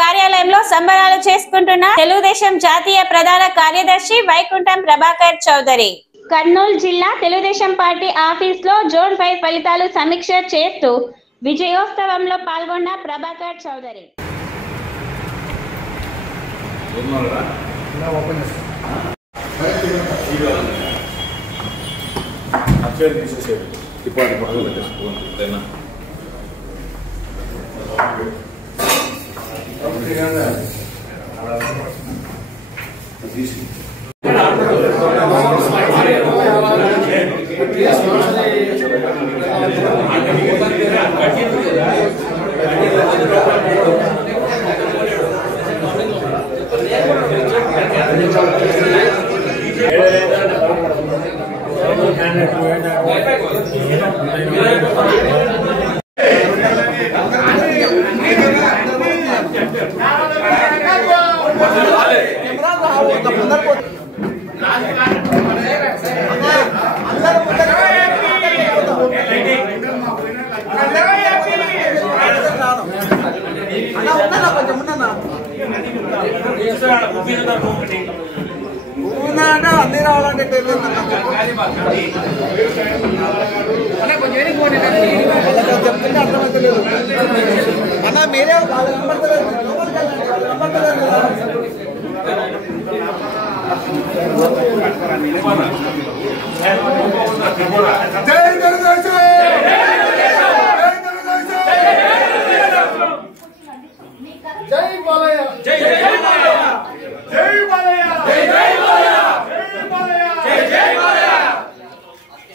కార్యాలయంలో సంబరాలు చేసుకుంటున్న తెలుగుదేశం జాతీయ ప్రధాన కార్యదర్శి వైకుంఠం ప్రభాకర్ చౌదరి. కర్నూలు జిల్లా తెలుగుదేశం పార్టీ ఆఫీసులో జోన్ 5 ఫలితాలు సమీక్ష చేస్తూ విజయోత్సవంలో పాల్గొన్న ప్రభాకర్ చౌదరి.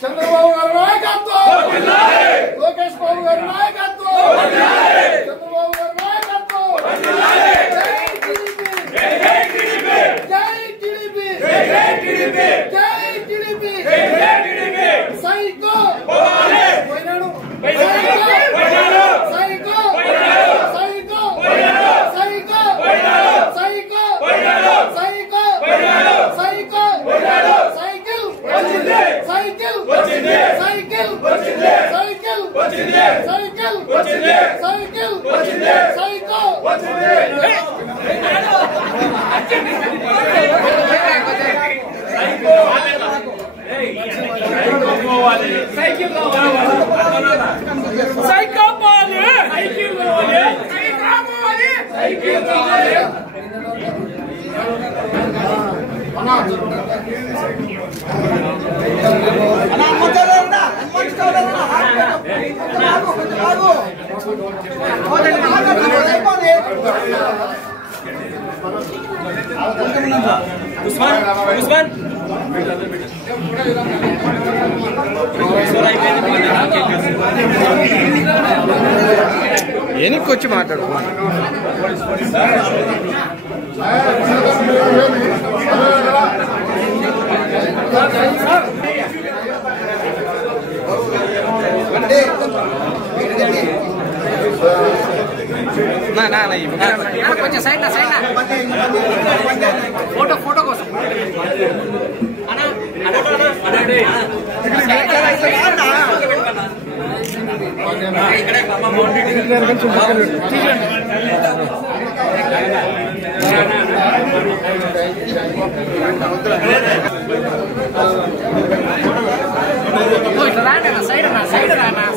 చంద్రబాబు గారి నాయకత్వం, లోకేష్ బాబు గారి నాయకత్వం, చంద్రబాబు గారి నాయకత్వం. జై టీడీపీ, జై టీడీపీ, జై టీడీపీ, జై టీడీపీ, జై టీడీపీ. సైకో పోయినాడు, psycho psycho psycho psycho psycho psycho psycho cycle వచ్చింది, సైకిల్ వచ్చింది, సైకిల్ వచ్చింది, సైకిల్ వచ్చింది, సైకిల్ వచ్చింది, సైకిల్ వచ్చింది, సైకో వచ్చింది. సైకో పోవాలి, సైకిల్ పోవాలి, సైకో పోవాలి, సైకిల్ పోవాలి, సైకిల్ పోవాలి. ఎనికొచ్చి మాట్లాడు. కొంచెం సైడ్ ఫోటో కోసం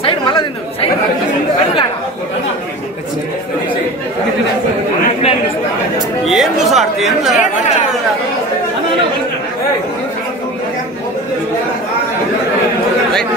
సైడ్ మళ్ళా తిందు సైడ్ ఏం చూసాడు ఏం రైట్